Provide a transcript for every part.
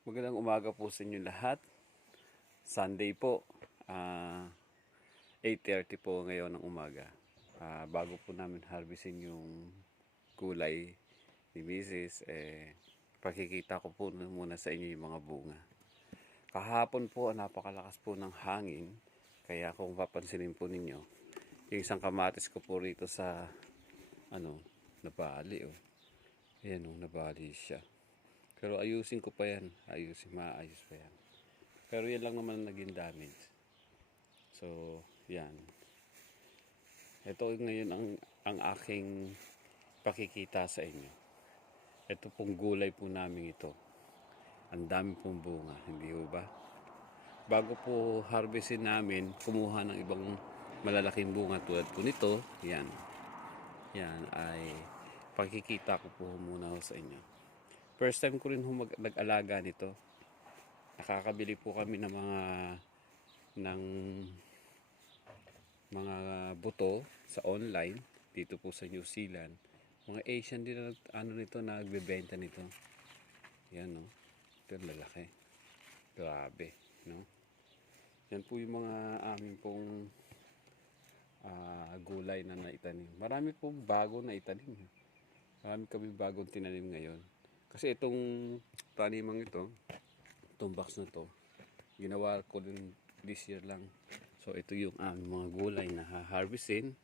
Magandang umaga po sa inyo lahat. Sunday po. 8:30 po ngayon ng umaga. Bago po namin harvestin yung gulay ni Mrs. Pakikita ko po muna sa inyo yung mga bunga. Kahapon po, napakalakas po ng hangin. Kaya kung papansinin po ninyo, yung isang kamatis ko po rito sa, nabali oh. Ayan oh, nabali siya. Pero ayusin ko pa yan. Maayos pa yan. Pero yan lang naman naging damage. So, yan. Ito ngayon ang aking pakikita sa inyo. Ito pong gulay po namin ito. Ang dami pong bunga, hindi ho ba? Bago po harvestin namin, kumuha ng ibang malalaking bunga tulad po nito. Yan. Yan ay pakikita ko po muna ho sa inyo. First time ko rin nag-alaga nito. Nakakabili po kami ng mga buto sa online dito po sa New Zealand. Mga Asian din na nagbebenta nito. Yan no. Ito lalaki. Grabe, no. Yan po yung mga amin pong gulay na naitanim. Marami pong bago na itanim. Marami kami bagong tinanim ngayon. Kasi itong tanimang ito, itong box na to, ginawa ko din this year lang. So ito yung aming mga gulay na ha-harvestin.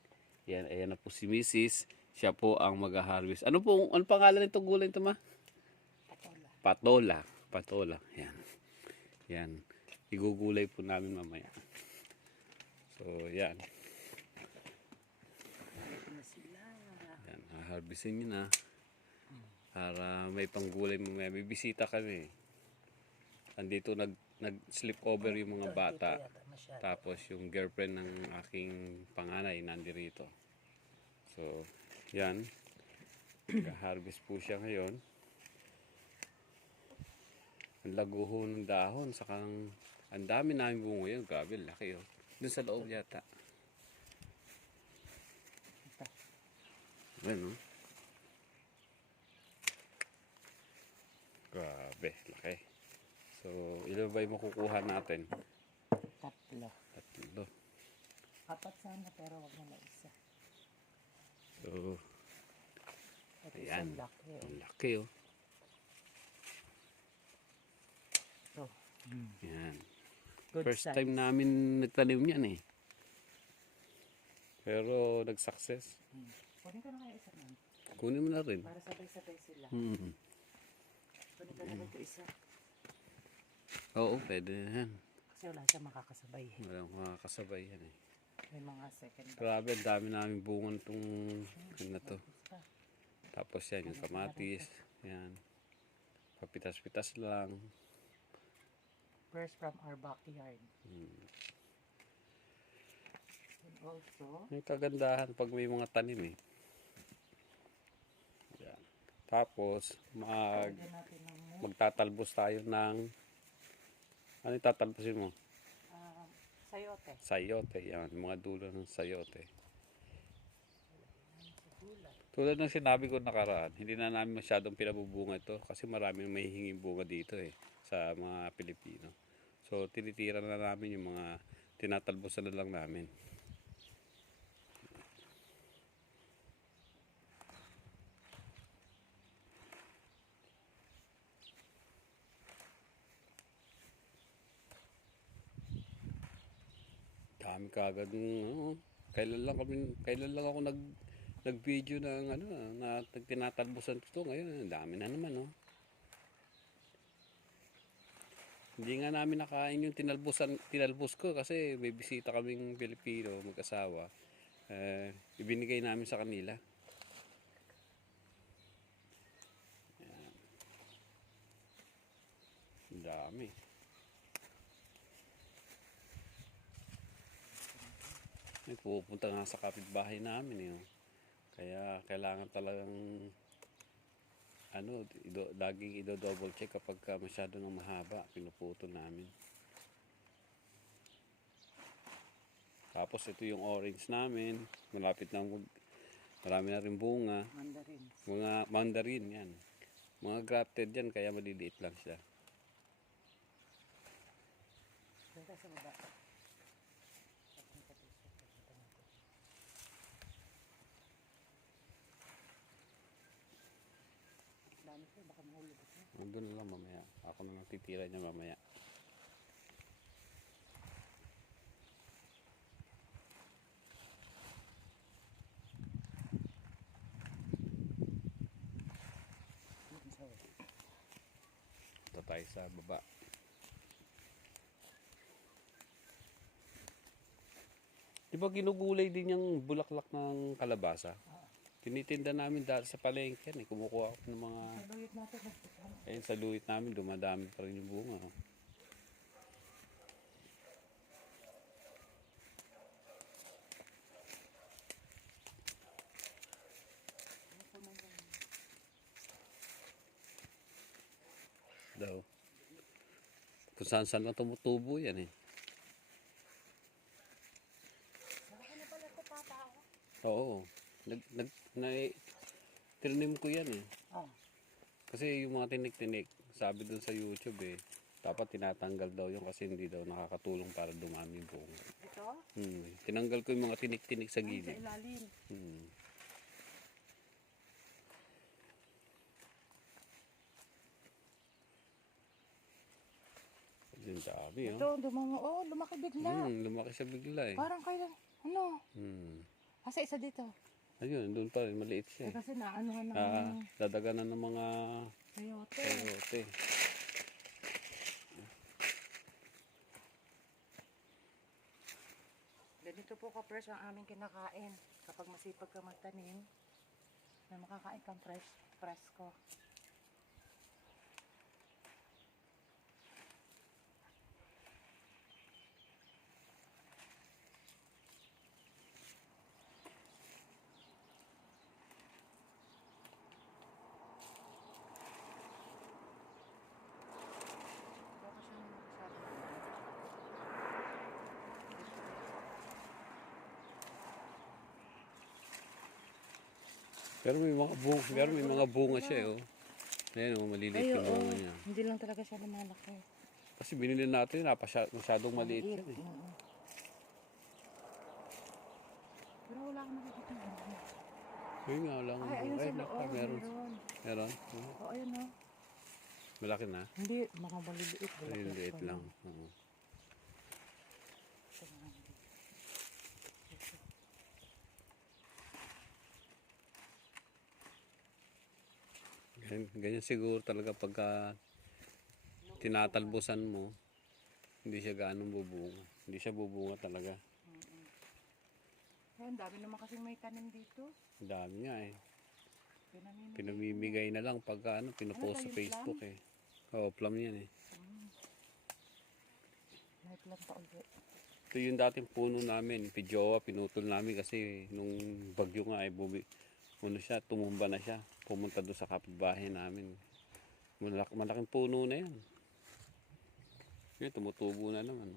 Yan, ayan na po si Mrs. Siya po ang mag-harvest. Ano pangalan nitong gulay ito, ma? Patola. Patola. Yan. Yan. Igugulay po namin mamaya. So, yan. Yan, ha-harvestin nyo na. Para may panggulay mamaya. May bisita kami. Andito nag-sleep over yung mga bata. Tapos yung girlfriend ng aking panganay nandirito. So, yan. Nag-harvest po siya ngayon. Ang laguho ng dahon. Saka ang dami namin bunga yun. Grabe, laki oh. Doon sa loob yata. Ayan oh. Grabe, laki. So, ilan ba yung makukuha natin? Tatlo. Apat sana pero wag na isa. So, Ito ayan. isang laki. Ang laki oh. Ito. Yan. Good First size. time namin nagtanim yan eh. Pero nag-success. Kunin ko na kaya isa man. Kunin mo na rin. Para sabay-sabay sila. Hmm. Kunin ko na rin ito isa. Oo, pwede na yan. Kasi wala siya makakasabay. Walang makakasabay yan eh. May mga second. Grabe, ang dami namin bunga itong na to. Tapos yan, yung kamatis. Yan. Papitas-pitas lang. Fresh from our backyard. And also, May kagandahan pag may mga tanim eh. Yan. Tapos, lagyan natin ng magtatalbos tayo ng ano yung tatalbosin mo? sayote. Sayote. Yan, mga dulo ng sayote. Tulad ng sinabi ko nakaraan, hindi na namin masyadong pinabubunga ito kasi maraming may hinging bunga dito eh sa mga Pilipino. So, tinitira na namin yung mga tinatalbosan na lang namin. Dami kagad ng kailan lang ako nag-video ng na tinatalbosan ko to. Ngayon, ang dami na naman oh. Hindi nga namin nakain yung tinalbos ko kasi may bisita kaming Pilipino, mag-asawa. Ibinigay namin sa kanila. Yan. Ang dami. May pupunta nga sa kapitbahay namin eh. Kaya kailangan talagang laging double check kapag masyado ng mahaba, pinuputol namin. Tapos ito yung orange namin, malapit na marami na rin bunga. Mandarins. Mga mandarin yan. Mga grafted yan kaya maliliit lang siya. Doon tayo sa baba. Pagpunta tayo sa pagpunta natin. Dami ko, baka mahulog ito. Doon na lang mamaya. Ako na lang titira niya mamaya. Ito tayo sa baba. Di ba ginugulay din yung bulaklak ng kalabasa? Tinitinda namin dati sa palengke. Kumukuha ako ng mga... Sa luyot natin, nagputang. Ayun, sa luwit namin, dumadami pa rin yung bunga. Daw. Kung saan saan na tumutubo yan eh. Malaki na pala ito, papa. Oo. Tinanim ko yan eh. Oh. Kasi yung mga tinik-tinik, sabi dun sa YouTube eh, dapat tinatanggal daw yun kasi hindi daw nakakatulong para dumami yung bunga. Ito? Tinanggal ko yung mga tinik-tinik sa Ay, sa gilid. ilalim. Yung dami oh. Ito, lumaki bigla. Lumaki siya bigla eh. Parang kailan, ano? Asa isa dito? Ayun, doon pa rin, maliit siya Eh, eh. kasi naanuhan ng Dadaganan ng mga sayote. sayote. Ganito po ka-fresh ang aming kinakain. Kapag masipag ka magtanim, na makakain kang presko. Baka siyang masabi. Pero may mga bunga siya eh, oh. Ayan oh, maliliit yung bunga niya. Hindi lang talaga siya lumalaki. Kasi binili natin, masyadong maliit yan eh. Oo. Pero wala akong nakikita ng bunga. Ayun nga, wala akong Ay, ayun sa loob. meron. Meron. Meron? Oo, ayun o. Malaki na? Hindi, mga maliliit. Ayun, liit pa lang. yun. Ito nga. Ganyan siguro talaga pagka tinatalbusan mo, hindi siya gaano bubunga. Hindi siya bubunga talaga. Ayun, dami naman kasing may tanim dito. Ang dami nga eh. Pinamimigay. Pinamimigay na lang pagka pinupost sa Ano ba, yung Facebook eh. Oo, plum yan eh. May plan pa ulit. Ito yung dating puno namin, Pijoa, pinutol namin kasi nung bagyo nga ay tumumba na siya. Pumunta doon sa kapitbahay namin. Malaking puno na yan. Yan, tumutubo na naman.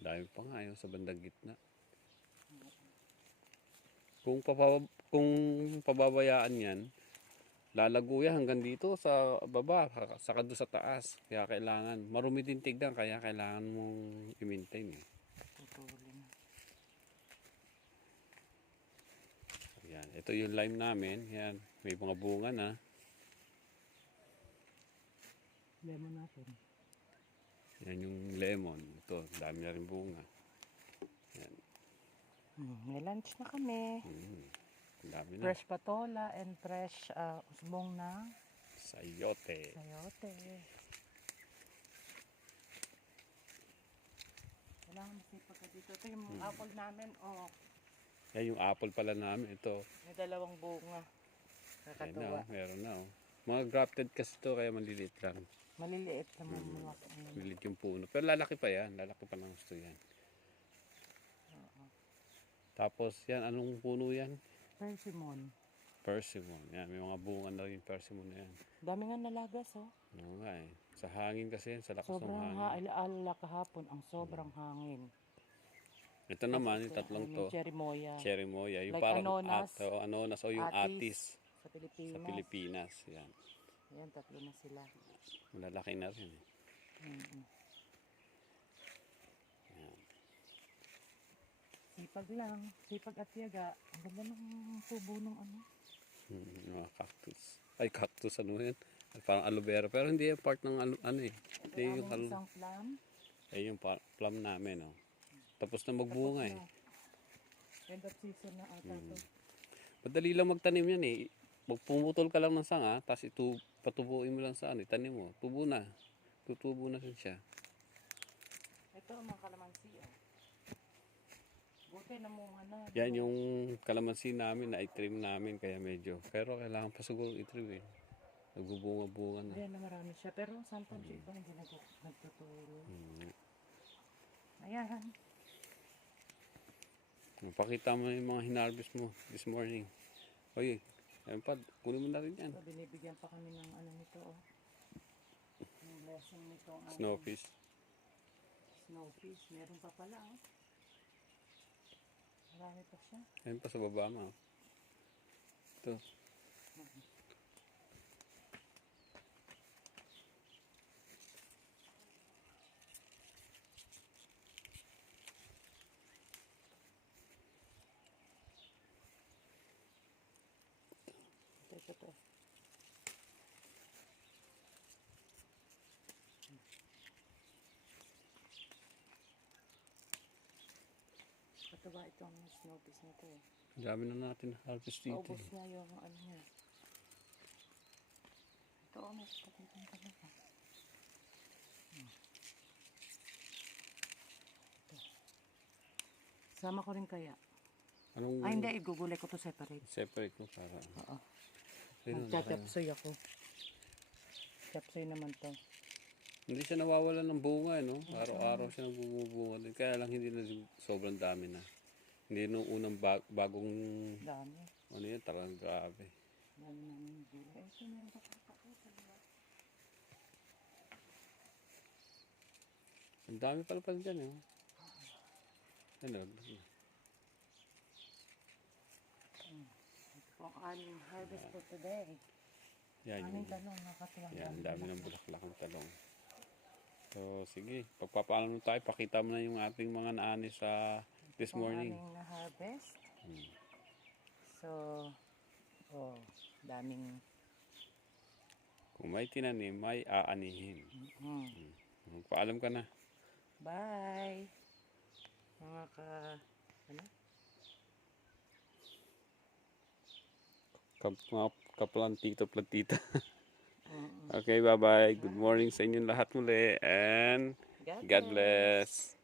Dami pa nga yun sa bandang gitna. Kung pababayaan yan, lalago yan hanggang dito sa baba, saka doon sa taas. Kaya kailangan, marumi din tignan, kaya kailangan mong i-maintain eh. Tutulin. Yan, ito yung lime namin. Yan, may mga bunga na. Lemon natin. Yan yung lemon. Ito, dami na rin bunga. Yan. May lunch na kami. Dami na. Fresh patola and fresh usbong na Sayote. sayote. Kailangan masipag ka dito. Ito yung apple namin. Oh, Yan yung apple pala namin. Ito. may dalawang bunga. Ayan na, Nakakatuwa. meron na. Mga grafted kasi to kaya maliliit lang. Maliliit naman mga Maliliit yung puno. Pero lalaki pa yan. Lalaki pa ng gusto yan. Tapos yan, anong puno yan? persimmon. Persimmon. Yan, may mga bunga na rin yung persimmon na yan. Dami nga nalagas, oh. Oo nga eh. Sa hangin kasi yan, sa lakas ng Sobrang hangin. alaala kahapon ang sobrang hangin. Ito naman, yung tatlong Yung to. cherry moya. Cherry moya. Yung Like parang anonas, anonas o yung atis Sa Pilipinas. sa Pilipinas. Yan. Ayan, tatlo na sila. Malalaki na rin. Mm-mm. Yan. Sipag lang. Sipag at tiyaga. Ang ganda ng tubo ng ano. Mga cactus. Ay, cactus ano yan? Parang aloe vera. Pero hindi yung part ng ano eh. Ito Hindi yung aming isang plum. yung plum namin. Oh. Tapos na magbunga eh. End of season na ata to. Madali lang magtanim yan eh. Pumutol ka lang ng sanga, tapos patubuin mo lang sa ano, itanim mo. Tubo na. Tutubo na rin siya. Ito ang mga kalamansi. Oh. Buti namunga na. Yan yung kalamansi namin na i-trim namin kaya medyo. Pero kailangan pa siguro i-trim eh. Nagbubunga-bunga na. Ayan na marami siya. Pero sometimes iba hindi nagtutuloy. Ayan. Pakita mo yung mga hinarvest mo this morning. Oye, ayun pa, kunin mo na rin yan. So, binibigyan pa kami ng ano nito. Oh. Yung blessing nito. Snowfish. Snowfish. Meron pa pala. Oh. Marami pa siya. Ayun pa sa baba mo. Ito. Ito. Pataba itong snowfish nito eh. Dami na natin harvest dito. Paubos na yung ano niya. Ito oh, may kapitan talaga. Sama ko rin kaya. Anong Ay hindi, igugulay ko to separate. separate mo para? Oo. Ayun, Magcha-chapsoy ako. Chapsoy naman to. hindi siya nawawala ng bunga, no? Araw-araw siya nagbubunga din. Kaya lang hindi na sobrang dami na. Hindi nung unang bagong, Dami. ano yan, talagang grabe. Dami namin gulay. Ito meron pa kakakita, diba? Ang dami pala dyan, eh. Ano? Ito po ang aming harvest for today. Yan Aming yung, talong nakatuwang. yan, ang dami ng bulaklak ng talong. So, sige. Pagpapaalam mo tayo, pakita mo na yung ating mga naani sa this morning. Aming na-harvest. Hmm. So, oh, daming Kung may tinanim, may aanihin. Paalam ka na. bye! Mga ano? Mga kaplantito-plantita. Okay, bye-bye. Good morning sa inyong lahat muli. And God bless.